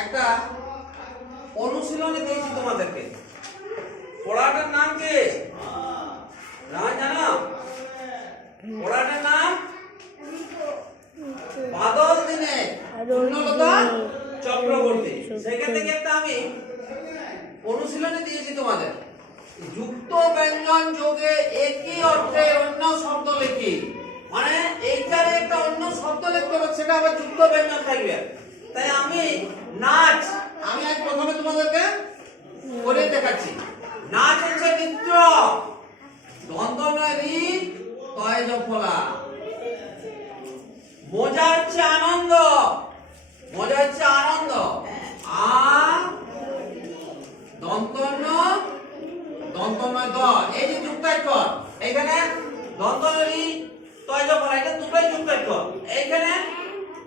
একটা অনুশীলনী দিয়েছি তোমাদেরকে। পড়াটার নাম কি? না জানো পড়াটার নাম? বাদল দিনে। চক্রবর্তী। সেখান থেকে একটা আমি অনুশীলনী দিয়েছি তোমাদের। যুক্ত ব্যঞ্জন যোগে একই অর্থে অন্য শব্দ লিখি। মানে এইটারে একটা অন্য শব্দ লিখতে হবে, সেটা আবার যুক্ত ব্যঞ্জন থাকবে। তাই আমি নাচ আমি আজ প্রথমে তোমাদেরকে করে দেখাচ্ছি। নাচ হচ্ছে নৃত্য। তয় জফলা। মজা হচ্ছে আনন্দ। মজা হচ্ছে আনন্দ। আ দন্তন্য দন্তন্য দ এই যে যুক্তাক্ষর এখানে দন্তনী তয় যখন এটা দুটোই যুক্তাক্ষর এইখানে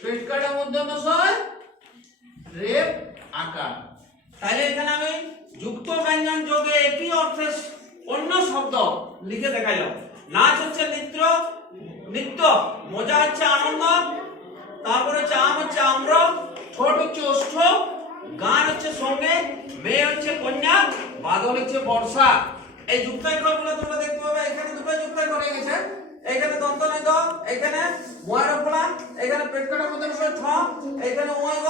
পেট কাটা মধ্যন্য ছয় রেপ আকার। তাহলে এখানে আমি যুক্ত ব্যঞ্জন যোগে একই অর্থে অন্য শব্দ লিখে দেখাইলাম। নাচ হচ্ছে নৃত্য নৃত্য, মজা হচ্ছে আনন্দ, তারপর হচ্ছে আম হচ্ছে আম্র, ঠোঁট হচ্ছে ওষ্ঠ গান হচ্ছে সঙ্গে মেয়ে হচ্ছে কন্যা, বাদল হচ্ছে বর্ষা। এই যুক্তাক্ষরগুলো তোমরা দেখতে পাবে। এখানে দুটো যুক্তাক্ষর হয়ে গেছে। এখানে দন্ত দ এখানে এখানে পেট কাটা মধ্যে বিষয় ঠ, এখানে ওয় গ,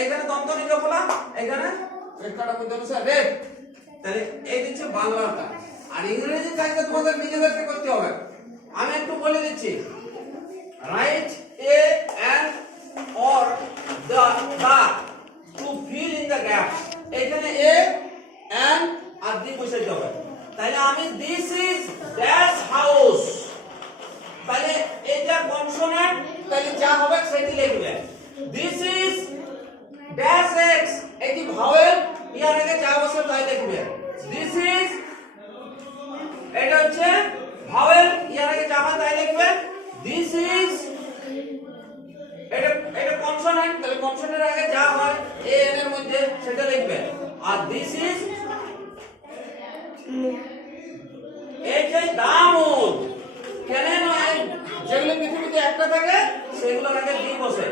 এখানে দন্ত নেই ফোলা এখানে পেট কাটা মধ্যে বিষয় রে তাহলে এই দিচ্ছে বাংলাটা। আর ইংরেজি কাজটা তোমাদের নিজেদেরকে করতে হবে। আমি একটু বলে দিচ্ছি। Write a and or the the to fill in the gap এখানে এ and আর দি বসাইতে হবে। তাহলে আমি দিস ইজ হচ্ছে ভাওয়েল, ইয়ার আগে হয় তাই লিখবে দিস ইজ এটা এটা কনসোনেন্ট তাহলে কনসোনেন্টের আগে যা হয় এ এন এর মধ্যে সেটা লিখবে আর দিস ইজ এই যে দামুদ। কেন যেগুলো পৃথিবীতে একটা থাকে, সেগুলোর আগে দি বসে।